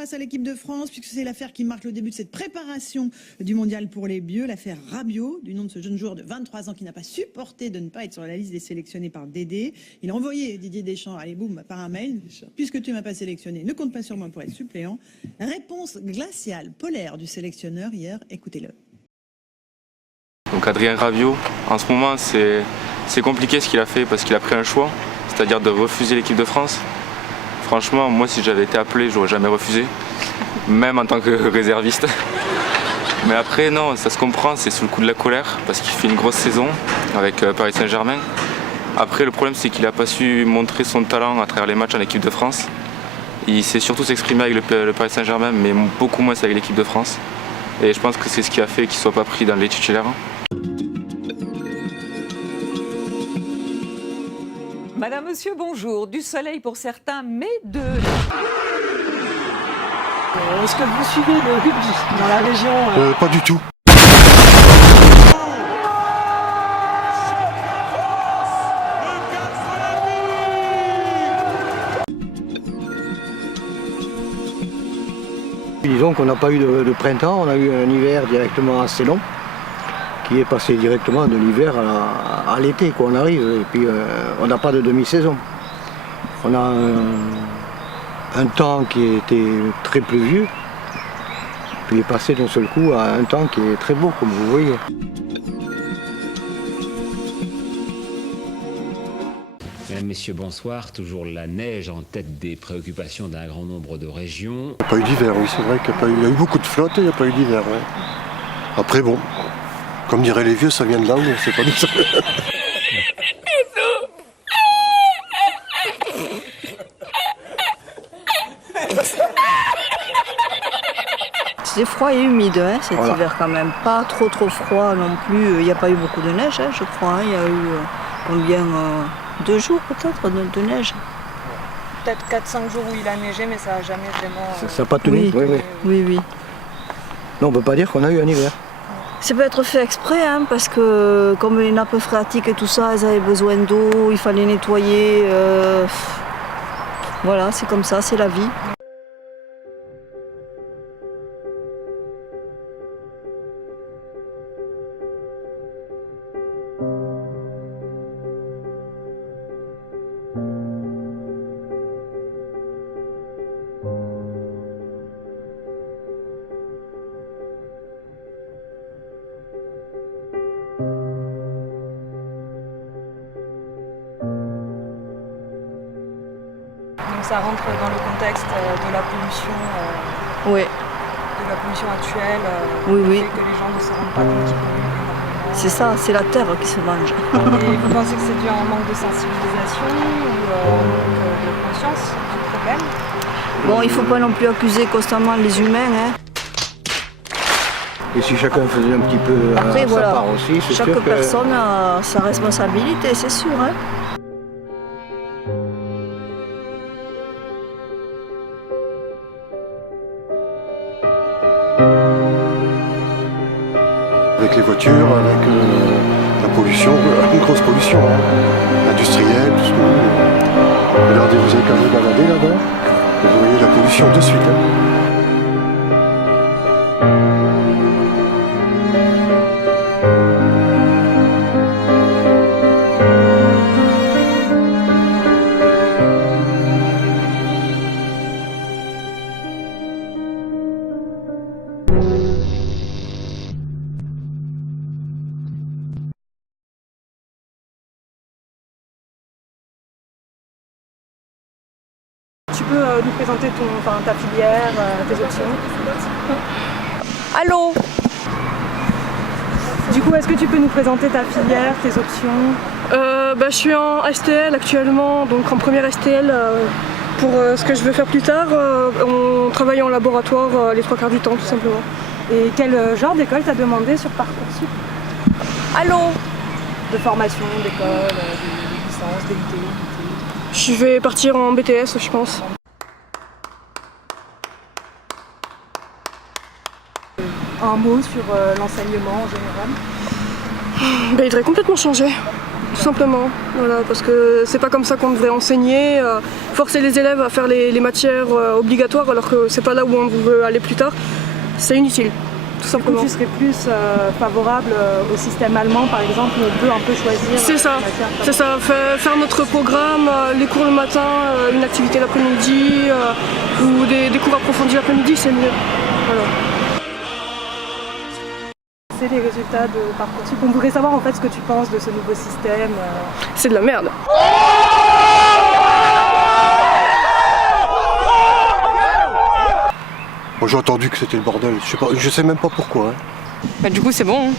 Face à l'équipe de France, puisque c'est l'affaire qui marque le début de cette préparation du mondial pour les Bleus, l'affaire Rabiot, du nom de ce jeune joueur de 23 ans qui n'a pas supporté de ne pas être sur la liste des sélectionnés par Dédé. Il a envoyé Didier Deschamps, allez boum, par un mail, puisque tu m'as pas sélectionné, ne compte pas sur moi pour être suppléant. Réponse glaciale, polaire du sélectionneur hier, écoutez-le. Donc Adrien Rabiot, en ce moment c'est compliqué ce qu'il a fait parce qu'il a pris un choix, c'est-à-dire de refuser l'équipe de France. Franchement, moi si j'avais été appelé, j'aurais jamais refusé, même en tant que réserviste. Mais après non, ça se comprend, c'est sous le coup de la colère parce qu'il fait une grosse saison avec Paris Saint-Germain. Après le problème c'est qu'il n'a pas su montrer son talent à travers les matchs en équipe de France. Il sait surtout s'exprimer avec le Paris Saint-Germain, mais beaucoup moins avec l'équipe de France. Et je pense que c'est ce qui a fait qu'il ne soit pas pris dans les titulaires. Madame, monsieur, bonjour. Du soleil pour certains, mais de... Est-ce que vous suivez le rugby dans la région Pas du tout. Disons qu'on n'a pas eu de printemps, on a eu un hiver directement assez long, qui est passé directement de l'hiver à l'été, on arrive, et puis on n'a pas de demi-saison. On a un temps qui était très pluvieux, puis est passé d'un seul coup à un temps qui est très beau, comme vous voyez. Mesdames, Messieurs, bonsoir. Toujours la neige en tête des préoccupations d'un grand nombre de régions. Il n'y a pas eu d'hiver, oui, c'est vrai qu'il y a eu beaucoup de flotte et il n'y a pas eu d'hiver. Ouais. Après, bon, comme diraient les vieux, ça vient de là où c'est pas nous. C'est froid et humide cet Voilà. hiver quand même. Pas trop froid non plus. Il n'y a pas eu beaucoup de neige, je crois. Il y a eu combien 2 jours peut-être de neige. Peut-être 4-5 jours où il a neigé, mais ça n'a jamais vraiment... Ça n'a pas tenu. Oui. Non, on ne peut pas dire qu'on a eu un hiver. Ça peut être fait exprès, parce que comme les nappes phréatiques et tout ça, elles avaient besoin d'eau, il fallait nettoyer. Voilà, c'est comme ça, c'est la vie. Donc ça rentre dans le contexte de la pollution, Oui, de la pollution actuelle, Oui. le fait que les gens ne se rendent pas compte qu'ils polluent énormément. c'est ça, c'est la terre qui se mange. Et vous pensez que c'est dû à un manque de sensibilisation ou manque de conscience du problème? Bon, il ne faut pas non plus accuser constamment les humains. Et si chacun faisait un petit peu Après, sa voilà, part aussi, c'est chaque sûr que... personne a sa responsabilité, c'est sûr. Avec les voitures, avec la pollution, une grosse pollution, industrielle, tout ce que vous voulez. Regardez, vous avez qu'à vous balader là-bas, et vous voyez la pollution de suite. Tu peux nous présenter ta filière, tes options? Allô? Du coup, est-ce que tu peux nous présenter ta filière, tes options? Je suis en STL actuellement, donc en première STL. Pour ce que je veux faire plus tard, on travaille en laboratoire les 3/4 du temps, tout simplement. Et quel genre d'école t'as demandé sur Parcoursup? Allô? De formation, d'école, de licence, DUT? Je vais partir en BTS, je pense. Un mot sur l'enseignement en général? Il devrait complètement changer. tout simplement. Voilà, parce que c'est pas comme ça qu'on devrait enseigner. Forcer les élèves à faire les matières obligatoires alors que c'est pas là où on veut aller plus tard, c'est inutile. Tout simplement. Tu serais plus favorable au système allemand, par exemple, où on peut un peu choisir. C'est ça, c'est ça. Faire notre programme, les cours le matin, une activité l'après-midi, ou des cours approfondis l'après-midi, c'est mieux. Voilà. C'est les résultats de Parcoursup. On voudrait savoir en fait ce que tu penses de ce nouveau système. C'est de la merde. Moi j'ai entendu que c'était le bordel, je sais même pas pourquoi. Hein. Bah, du coup c'est bon. Hein.